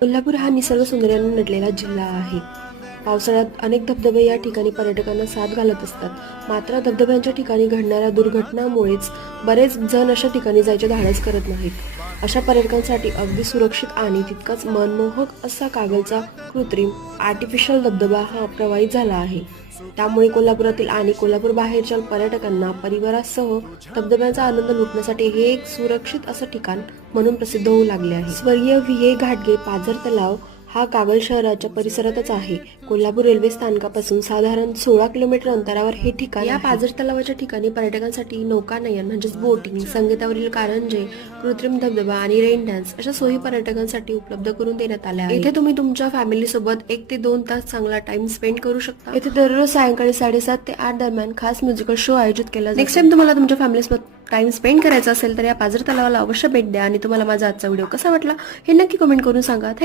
कोल्हापूर हा निसर्ग सौंदर्याने नटलेला जिल्हा आहे. पावसाळ्यात अनेक धबधबे या ठिकाणी पर्यटकांना साथ घालत असतात. मात्र धबधब्यांच्या ठिकाणी घडणाऱ्या दुर्घटनामुळेच बरेच जण अशा ठिकाणी जायचे धाडस करत नाहीत. अशा पर्यटकांसाठी अगदी सुरक्षित आणि तितकाच मनमोहक असा कागलचा कृत्रिम आर्टिफिशियल धबधबा हा प्रवाहित झाला आहे. त्यामुळे कोल्हापुरातील आणि कोल्हापूर बाहेरच्या पर्यटकांना परिवारासह धबधब्यांचा आनंद लुटण्यासाठी हे एक सुरक्षित असं ठिकाण म्हणून प्रसिद्ध होऊ लागले आहे. स्वर्गीय व्ही ए घाटगे पाझर तलाव हा कागल शहराच्या परिसरातच आहे. कोल्हापूर रेल्वे स्थानकापासून साधारण सोळा किलोमीटर अंतरावर हे ठिकाण या पाझर तलावाच्या ठिकाणी पर्यटकांसाठी नौकानयन म्हणजेच बोटिंग संगीतावरील कारंजे कृत्रिम धबधबा आणि रेन डान्स अशा सोयी पर्यटकांसाठी उपलब्ध करून देण्यात आल्या इथे तुम्ही तुमच्या फॅमिली सोबत एक ते दोन तास चांगला टाइम स्पेंड करू शकता. इथे दररोज सायंकाळी साडेसात ते आठ दरम्यान खास म्युझिकल शो आयोजित केला नेक्स्ट टाइम तुम्हाला तुमच्या फॅमिलीसोबत टाइम स्पेंड करायचा असेल तर या पाझर तलावाला अवश्य भेट द्या आणि तुम्हाला माझा आजचा व्हिडिओ कसा वाटला हे नक्की कमेंट करून सांगा.